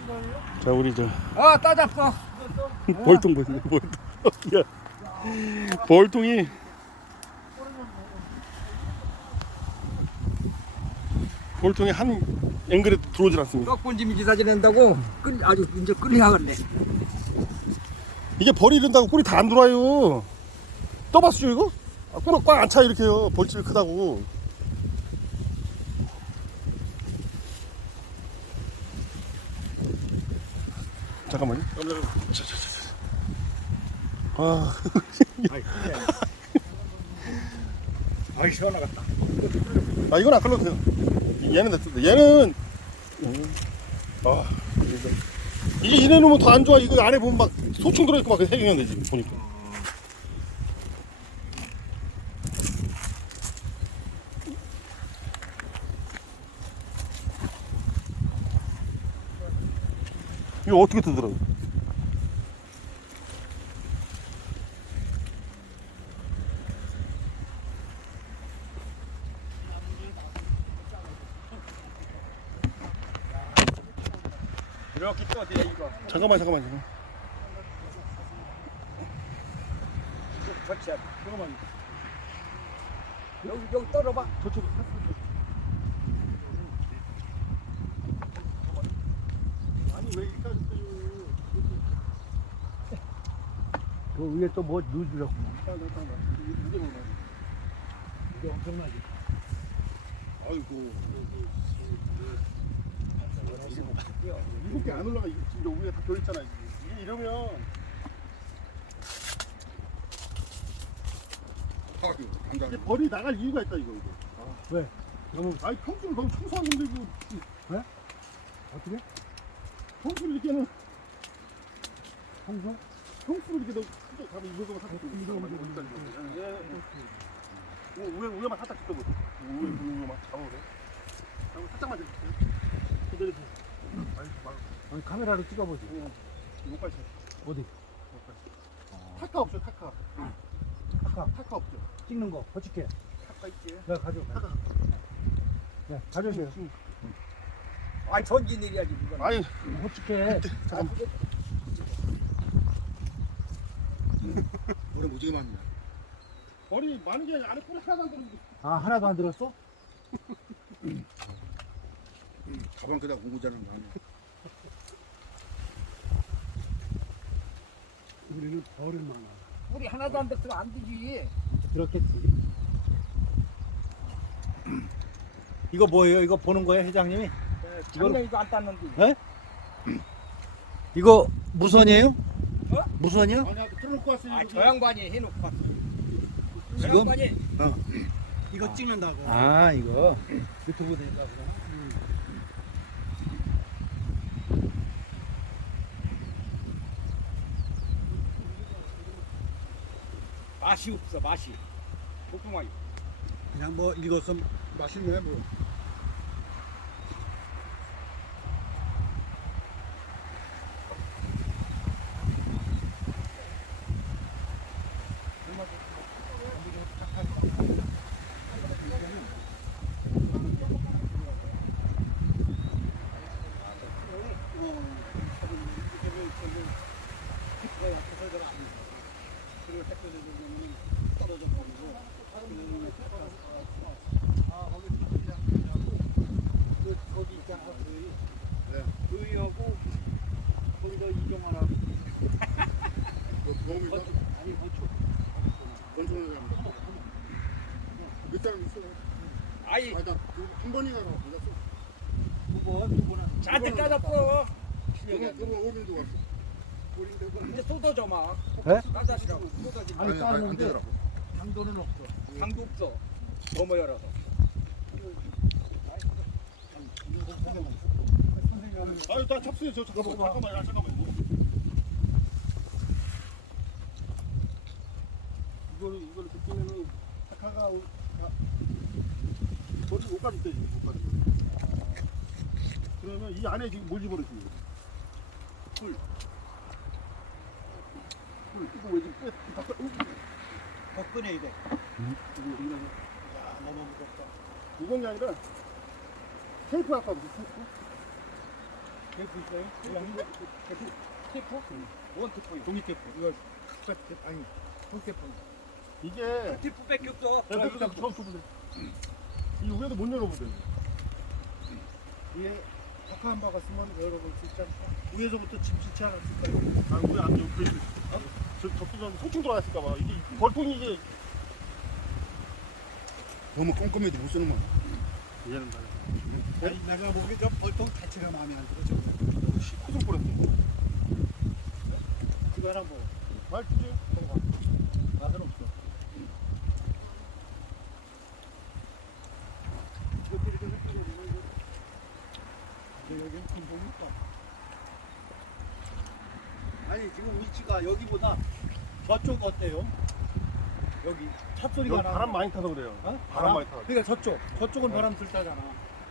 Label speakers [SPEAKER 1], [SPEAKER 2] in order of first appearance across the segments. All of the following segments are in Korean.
[SPEAKER 1] 자, 우리 저
[SPEAKER 2] 따잡어.
[SPEAKER 1] 볼통 보세요. 볼통. 야, 볼통이 한 앵글에 들어오질 않습니다.
[SPEAKER 2] 떡본짐이 기사지 낸다고 아주 이제 끌려가겠네.
[SPEAKER 1] 이게 벌이 이른다고 꿀이 다 안 들어와요. 떠봤어요 이거? 꿀이 꽉 안 차 이렇게요. 벌집이 크다고. 잠깐만요. 아,
[SPEAKER 2] 아이 시원하겠다.
[SPEAKER 1] 아 이건 안 걸려도 돼요. 얘는 됐습니다. 얘는 이게 이래 놓으면 더 안 좋아. 이거 안에 보면 막 소충 들어있고 막 해경했네 지금 보니까. 이거 어떻게 뜨더라고?
[SPEAKER 2] 이렇게 또 어디야 이거?
[SPEAKER 1] 잠깐만.
[SPEAKER 2] 거치야. 잠깐만. 여기 떨어봐.
[SPEAKER 1] 저쪽. 아니 왜 이렇게 하셨어요?
[SPEAKER 2] 그 위에 또 뭐 누르려고.
[SPEAKER 1] 이게 엄청나지. 아이고. 일곱 개 안 올라가. 지금 위에 다 돌렸잖아. 이게 이러면 이게 벌이 나갈 이유가 있다 이거.
[SPEAKER 2] 왜?
[SPEAKER 1] 아니 평균 너무 청소하는데 이거.
[SPEAKER 2] 왜? 어떻게?
[SPEAKER 1] 평균 이렇게는
[SPEAKER 2] 청소?
[SPEAKER 1] 평수를 이렇게 너 가면 이거만 살짝 위에만 살짝 짚어보세요. 위에만 잡아보래. 살짝만 짚어보세요. 그대로
[SPEAKER 2] 아니 카메라로 찍어보지.
[SPEAKER 1] 여기까지.
[SPEAKER 2] 어디?
[SPEAKER 1] 타카 없어요 타카. 타카 없죠.
[SPEAKER 2] 찍는 거 거칠게.
[SPEAKER 1] 타카 있지.
[SPEAKER 2] 내가 가져.
[SPEAKER 1] 타카.
[SPEAKER 2] 네, 가져오세요.
[SPEAKER 3] 아니 전진 내려야지 이거.
[SPEAKER 1] 아니
[SPEAKER 2] 거칠게.
[SPEAKER 1] 잠깐만.
[SPEAKER 4] 머리 무지개 많냐?
[SPEAKER 1] 머리 많은 게 아니라 안에 꿀이 하나도 안 들어있는데.
[SPEAKER 2] 아 하나도 안 들었어?
[SPEAKER 4] 가방 그다 공부자는 거 아니야?
[SPEAKER 2] 우리는 벌을 많아.
[SPEAKER 3] 우리 하나도 안 됐으면 안 되지.
[SPEAKER 2] 들었겠지. 이거 뭐예요? 이거 보는 거예요, 회장님이?
[SPEAKER 3] 작년 이거 안 땄는데.
[SPEAKER 2] 네? 이거 무선이에요?
[SPEAKER 3] 어?
[SPEAKER 2] 무선이요?
[SPEAKER 1] 아니 아까 틀어놓고 왔어요.
[SPEAKER 3] 아
[SPEAKER 1] 여기.
[SPEAKER 3] 저 양반이 해놓고 왔어. 저
[SPEAKER 2] 지금?
[SPEAKER 3] 양반이
[SPEAKER 2] 이거 찍는다고. 아 이거 유튜브 된가 보다.
[SPEAKER 3] 맛이 없어 맛이. 복숭아요.
[SPEAKER 4] 그냥 뭐 읽었으면 맛있네 뭐.
[SPEAKER 3] 거기 있잖아. 의하고 거기다 이종하라고.
[SPEAKER 4] 뭐 도움이 더
[SPEAKER 3] 아니 건축.
[SPEAKER 4] 건조하게 합니다. 몇 사람 있어?
[SPEAKER 3] 아이
[SPEAKER 4] 아나 한 번이나 몰랐어.
[SPEAKER 3] 두번 잔뜩 따졌어.
[SPEAKER 4] 그거 오늘도 왔어. 오늘도
[SPEAKER 3] 이제 쏟아져 막.
[SPEAKER 2] 네?
[SPEAKER 3] 따다시라고 쏟아지.
[SPEAKER 2] 아니,
[SPEAKER 4] 안
[SPEAKER 2] 따는데
[SPEAKER 4] 되더라고.
[SPEAKER 2] 당도는 없어.
[SPEAKER 3] 당도 없어. 너무 열어서.
[SPEAKER 1] 아유 나 잡수요 저 잠깐만. 이거를 느끼면은 타카가 머리 옷까지 떼지 옷까지. 그러면 이 안에 지금 뭘 집어넣지? 꿀. 이거 왜 지금
[SPEAKER 2] 더 꺼내야 돼.
[SPEAKER 1] 야 너무 무겁다. 무거운 게 아니라 테이프 아까 무슨 테이프?
[SPEAKER 2] 테이프 있어요? 테이프? 뭔 테이프? 종이 테이프. 이거 아니 통 테이프.
[SPEAKER 1] 이게
[SPEAKER 3] 티프밖에 없어.
[SPEAKER 1] 내가 처음 써보세요. 이 위에도 못 열어보세요.
[SPEAKER 2] 위에 박하 한 바가 쓰면 열어볼 수 있지 않을까? 위에서부터 침실치 않았을까?
[SPEAKER 1] 아 위에 안 돼. 저 접수전 소충 들어갔을까봐 이게 벌통이 이게
[SPEAKER 4] 너무 꼼꼼해도 못 쓰는 거야.
[SPEAKER 1] 얘는 다
[SPEAKER 2] 아니 내가 보기 저 벌통 자체가 마음에 안 들어. 저거.
[SPEAKER 1] 코좀 뿌렸어.
[SPEAKER 2] 그거 하나 뭐
[SPEAKER 1] 맛있지?
[SPEAKER 2] 맛은 없어. 근데 여기는 금붕이 있다. 아니 지금 위치가 여기보다 저쪽 어때요? 여기 찹소리가
[SPEAKER 1] 여기
[SPEAKER 2] 나.
[SPEAKER 1] 바람 많이 타서 그래요.
[SPEAKER 2] 어?
[SPEAKER 1] 바람 많이 타서.
[SPEAKER 2] 그러니까 저쪽은 바람 들다잖아.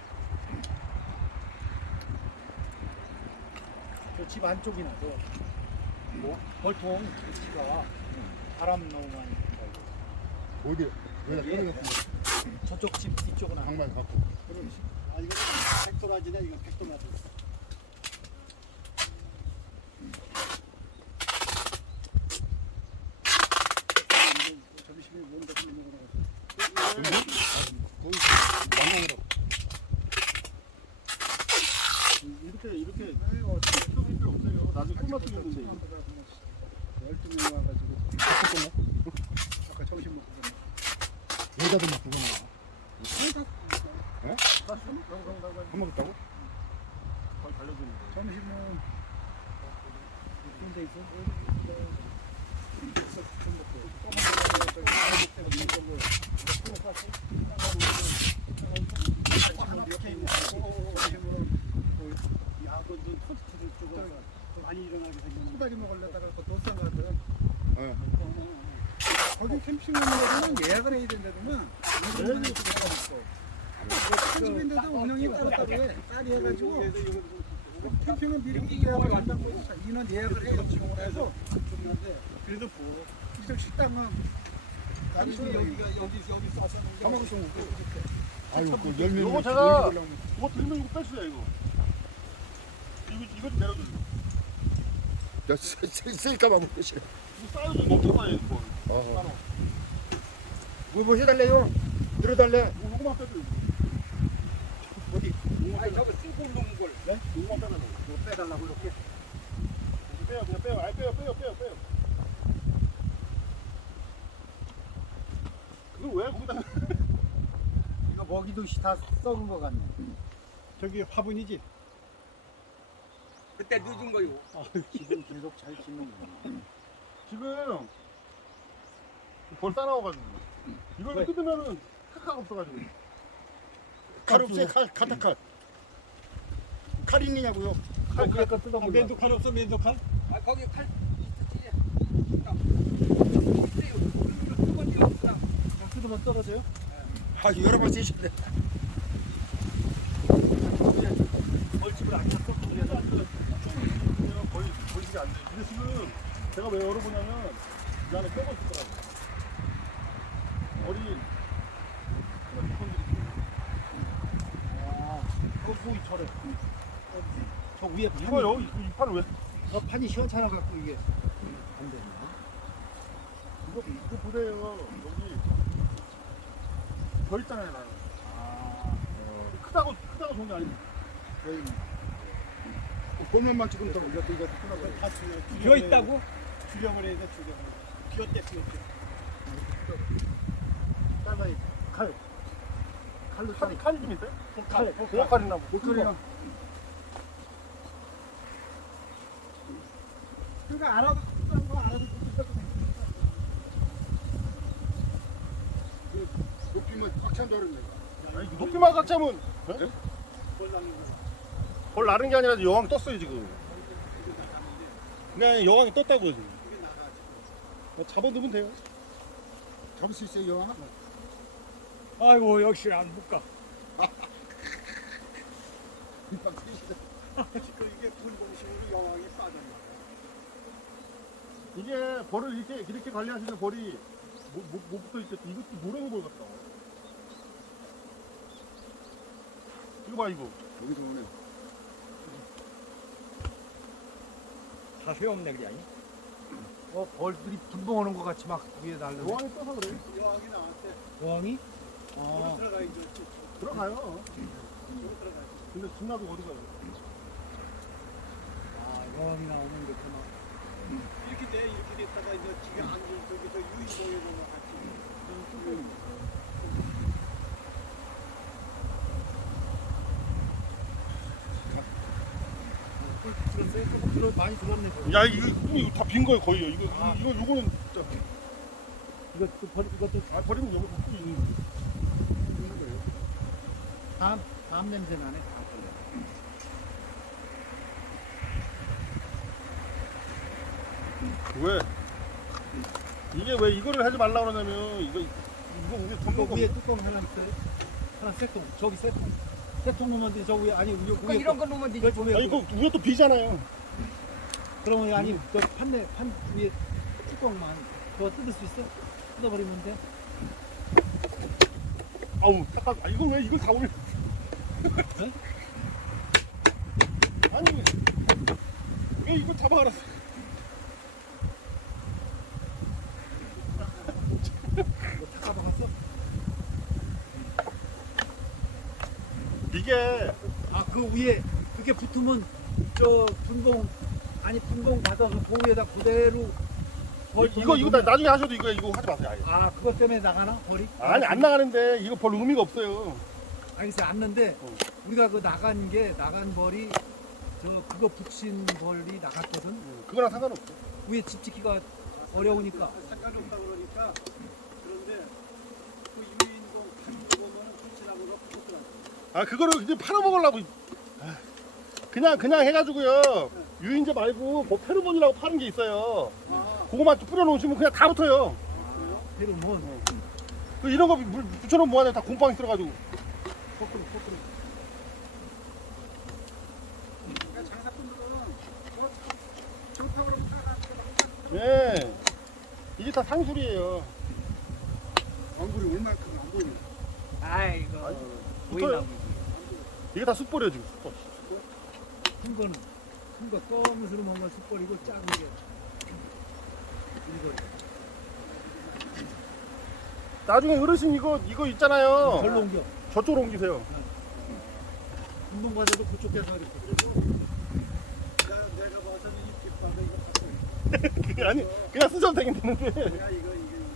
[SPEAKER 2] 저 집 안쪽이나 저 뭐? 벌통 위치가 바람 너무 많이 들고.
[SPEAKER 4] 어디? 여기다
[SPEAKER 2] 예.
[SPEAKER 4] 떨어졌어.
[SPEAKER 2] 저쪽 집 뒤쪽은 안.
[SPEAKER 4] 방만 갖고.
[SPEAKER 2] 그러지. 아 이거 백도라지네. 이거 백도라지. 점심에 뭔가 좀 먹으러
[SPEAKER 4] 만나느라.
[SPEAKER 1] 이렇게 써볼 필요 없어요. 나중에 꿀맛 뜨겠는데.
[SPEAKER 2] 12명 와가지고 아까 점심 먹고 갔네.
[SPEAKER 4] 여자도 막 그거 먹어. 한 먹었다고?
[SPEAKER 1] 거의 달려드는데.
[SPEAKER 2] 점심은 어떤 데 있어? 토스트를 뜯어서 많이 일어나게 생겼는데 수다리 먹으려다가 노상 가거든.
[SPEAKER 4] 예.
[SPEAKER 2] 거기 캠핑 오는 데는 예약을 해야 된다더만 이런 데도 있고 캠핑인데도 운영이 따로따로 해. 딸이 해가지고 캠핑은 미리 예약을 한다고 해서 인원 예약을 해요. 해서 그래도 뭐 이쪽 식당은 아니 여기 싸서
[SPEAKER 4] 다 먹을 수 없는 거. 아유, 그 열매.
[SPEAKER 1] 요거 제가 이거 들면 이거 빼주세요 이거. 이거 좀 내려주세요.
[SPEAKER 4] 쓸까봐 못 드시네.
[SPEAKER 1] 이거 쌓여서 엄청 많이 이거.
[SPEAKER 4] 어. 뭐 해달래요? 들어달래.
[SPEAKER 1] 요거만 빼줘.
[SPEAKER 2] 어디
[SPEAKER 3] 아니 저거 쓸고 놓은 걸.
[SPEAKER 1] 네? 요거만 빼면 돼.
[SPEAKER 2] 뭐 빼달라고 이렇게
[SPEAKER 1] 빼요 그냥 빼요. 아니 빼요. 그걸 왜 거기다?
[SPEAKER 2] 이거 먹이도 다 썩은 거 같네. 저기 화분이지?
[SPEAKER 3] 그때 늦은 거요.
[SPEAKER 2] 지금 계속 잘 짓는 거야.
[SPEAKER 1] 지금 벌 싸나워가지고 이걸
[SPEAKER 2] 왜?
[SPEAKER 1] 뜯으면은 카카가 없어가지고.
[SPEAKER 4] 칼 없어요? 칼. 칼 있느냐고요?
[SPEAKER 1] 칼 그러니까 뜯어 보려.
[SPEAKER 2] 면도칼 없어 면도칼?
[SPEAKER 3] 아 거기 칼 있었지. 그래요. 두 번째 없다.
[SPEAKER 2] 뜯으면 떨어져요?
[SPEAKER 4] 아, 여러 번 쓰셨네.
[SPEAKER 1] 벌집을 안 찼어. 그래서 거의 벌집이 안 돼. 근데 지금 제가 왜 열어보냐면 이 안에 뼈가 있더라고. 어린
[SPEAKER 2] 거기 저래. 저 위에
[SPEAKER 1] 이거요? 이 판을 왜?
[SPEAKER 2] 저 판이 시원찮아 갖고 이게 안 되네.
[SPEAKER 1] 이거 보세요. 여기 별 있잖아요. 나는. 크다고 좋은 게 아니고.
[SPEAKER 4] 볼면만 지금 더 이거
[SPEAKER 2] 다
[SPEAKER 3] 비어 있다고?
[SPEAKER 2] 주경을 해야 돼 주경을. 비었대.
[SPEAKER 1] 잘라이
[SPEAKER 2] 칼. 칼로
[SPEAKER 1] 칼이 좀 있어요?
[SPEAKER 2] 칼.
[SPEAKER 1] 보호칼이나 뭐.
[SPEAKER 2] 목소리랑. 그러니까 알아도
[SPEAKER 4] 높이면 꽉 찬 줄 알았네.
[SPEAKER 1] 아니, 높이만 꽉 차면
[SPEAKER 2] 뭘
[SPEAKER 1] 벌 나른 게 아니라 여왕 떴어요 지금. 그냥 여왕이 떴다고 지금. 잡아두면 돼요.
[SPEAKER 4] 잡을 수 있어요, 영화?
[SPEAKER 3] 아이고 역시 안 못 가.
[SPEAKER 2] 지금 이게 분공식으로 여왕이 빠졌나.
[SPEAKER 1] 이게 벌을 이렇게 관리하시는 벌이 못 붙어 있겠지. 이것도 모르는 벌 같다. 이거 봐 이거.
[SPEAKER 4] 여기서 오네.
[SPEAKER 3] 다 소용없네 그냥.
[SPEAKER 2] 벌들이 분봉하는 것 같이 막 위에 날려.
[SPEAKER 1] 여왕이 떠서 그래.
[SPEAKER 2] 여왕이 나한테
[SPEAKER 3] 어항이?
[SPEAKER 2] 들어가 있죠.
[SPEAKER 1] 들어가요. 근데 신나도 어디 가요?
[SPEAKER 3] 어항이 나오면 이렇게 막.
[SPEAKER 2] 이렇게 됐다가 이제 지가 앉은 저기서 유인동에서 같이.
[SPEAKER 3] 많이 들었네.
[SPEAKER 1] 야 이거 다 빈 거예요 거의요. 이거 요거는 진짜.
[SPEAKER 3] 이것도
[SPEAKER 1] 버리면 여기 다 있는 거예요.
[SPEAKER 3] 밤 냄새 나네.
[SPEAKER 1] 왜? 이게 왜 이거를 하지 말라 그러냐면 이거 우리
[SPEAKER 3] 그
[SPEAKER 1] 전문가
[SPEAKER 3] 위에 뚜껑 하나 있어요. 하나 세통. 저기 세통. 세통 놓으면 돼. 저 위에 아니 위에
[SPEAKER 5] 이런 거 놓으면 되지.
[SPEAKER 3] 그렇죠.
[SPEAKER 1] 아니 그 위에 또 비잖아요.
[SPEAKER 3] 그러면 아니 저 판 위에 뚜껑만 그거 뜯을 수 있어? 뜯어버리면 돼.
[SPEAKER 1] 아우 잠깐 이건 왜 이걸 다 올려?
[SPEAKER 3] 네?
[SPEAKER 1] 아니 왜 이걸 다 박아놨어?
[SPEAKER 3] 다 까박았어?
[SPEAKER 1] 이게
[SPEAKER 3] 아 그 위에 그게 붙으면 저 분봉 받아서 봉에다 그대로
[SPEAKER 1] 이거 나중에 하셔도 이거 하지 마세요. 아예.
[SPEAKER 3] 아 그것 때문에 나가나 벌이?
[SPEAKER 1] 아니 안 나가는데 이거 별 의미가 없어요.
[SPEAKER 3] 알겠어 안는데 우리가 그 나간 벌이 저 그거 붙인 벌이 나갔거든.
[SPEAKER 1] 그거랑 상관없어.
[SPEAKER 3] 위에 집 짓기가 어려우니까.
[SPEAKER 2] 상관없다 그러니까 그런데 그 유인동 가지고 보면은 붙이나무가 붙더라고.
[SPEAKER 1] 아 그거를 이제 팔아먹으려고 그냥 해가지고요. 유인제 말고 뭐 페로몬이라고 파는 게 있어요. 그거만 뿌려놓으시면 그냥 다 붙어요.
[SPEAKER 3] 페로몬.
[SPEAKER 1] 그 이런 거 물 붙여놓으면 뭐하냐 다 곰팡이 들어가지고.
[SPEAKER 2] 그러니까 장사꾼들은 뭐 좋다고 그러면
[SPEAKER 1] 예. 이게 다 상술이에요.
[SPEAKER 4] 왕불이 얼마큼 안 보이네.
[SPEAKER 5] 아이고.
[SPEAKER 1] 붙어요. 이게 다 숯벌이에요 지금 숯벌.
[SPEAKER 3] 큰 거 검은색으로 먹으면 숯벌이고 작은 게 이거
[SPEAKER 1] 나중에 어르신 이거 있잖아요.
[SPEAKER 3] 절로 옮겨.
[SPEAKER 1] 저쪽으로 옮기세요.
[SPEAKER 3] 운동 과자도 그쪽 에서 이렇게.
[SPEAKER 2] 내가 봐서는 이 뒷바닥 이거 갖고
[SPEAKER 1] 아니 그냥 쓰셔도 되긴 되는데.
[SPEAKER 2] 내가 이게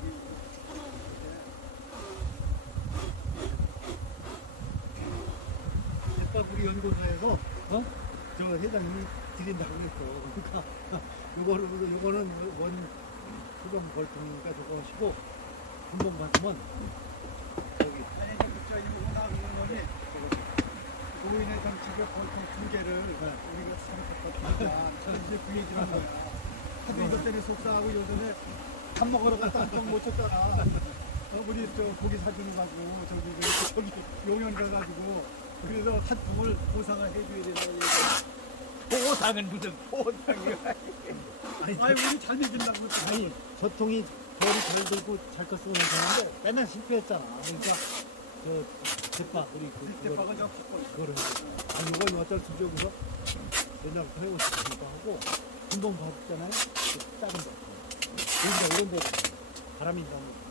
[SPEAKER 3] 갯바구리 연구소에서 저 회장님이 드린다고 그랬어. 그러니까 요거는 원 수정 벌통이니까 저거 하시고 운동 받으면 저기
[SPEAKER 2] 아니 저 이거 나오는 거니 고인의 정치가 보통 두 개를 우리가 삼켰다. 이제 그 얘기를 한 거야. 하도 이것 때문에 속상하고 요즘에 밥 먹으러 갔다 못 쳤잖아. 우리 저 고기 사주는 가지고 저기 용연 가가지고 그래서 한 통을 보상을 해줘야 된다고 얘기해.
[SPEAKER 5] 보상은 무슨 보상이야.
[SPEAKER 2] 아니 우리 잘 먹인다고
[SPEAKER 3] 아니 저 통이 별이 잘 들고 잘 컸으면 괜찮은데 맨날 실패했잖아. 그러니까 저 갯바구리
[SPEAKER 2] 대파가 적고
[SPEAKER 3] 그거를 아니 이건 어쩔 수 없이 여기서 옛날부터 해오고 싶으니까 하고 운동 받았잖아요. 그 작은 거 여기다 이런 데 바람이 나면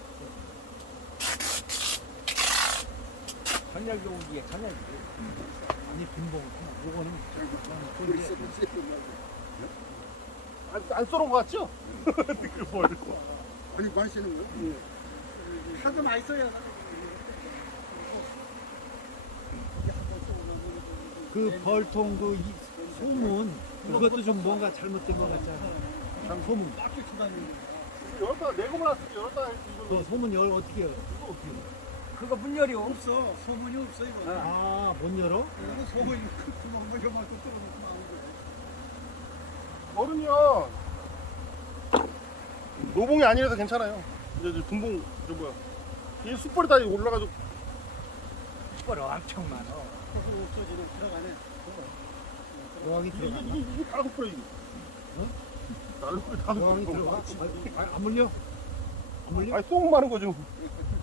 [SPEAKER 5] 간장 좋은기에 간장이.
[SPEAKER 3] 아니 분봉 요거는
[SPEAKER 4] 우리 세븐
[SPEAKER 1] 안 썰은 거 같죠? 그 뭘?
[SPEAKER 4] 아니 많이 쓰는 거야?
[SPEAKER 2] 하도 많이 써야
[SPEAKER 3] 그 벌통 그 소문 그것도 좀 뭔가 잘못된 것 같잖아. 소문
[SPEAKER 1] 열다 내고만 왔으면 열다
[SPEAKER 3] 그 소문 열 어떻게 열어?
[SPEAKER 5] 그거 문 열이요.
[SPEAKER 2] 없어. 소문이 없어 이거.
[SPEAKER 3] 아못 열어?
[SPEAKER 2] 그리고 소문이 구멍을 요만큼 뚫어놓고 나온 거야.
[SPEAKER 1] 어른이요. 노봉이 아니라서 괜찮아요. 이제 분봉 저 뭐야? 이 숯벌이 다 올라가지고
[SPEAKER 5] 뻘 엄청 많어.
[SPEAKER 2] 그래서 없어지는 들어가네.
[SPEAKER 3] 여왕이
[SPEAKER 1] 이게
[SPEAKER 3] 들어가.
[SPEAKER 1] 이게 다 숯벌이 이게. 나를 다
[SPEAKER 3] 여왕이
[SPEAKER 1] 숯벌이
[SPEAKER 3] 들어가. 안 물려? 안 물려?
[SPEAKER 1] 아니 똥 많은 거죠.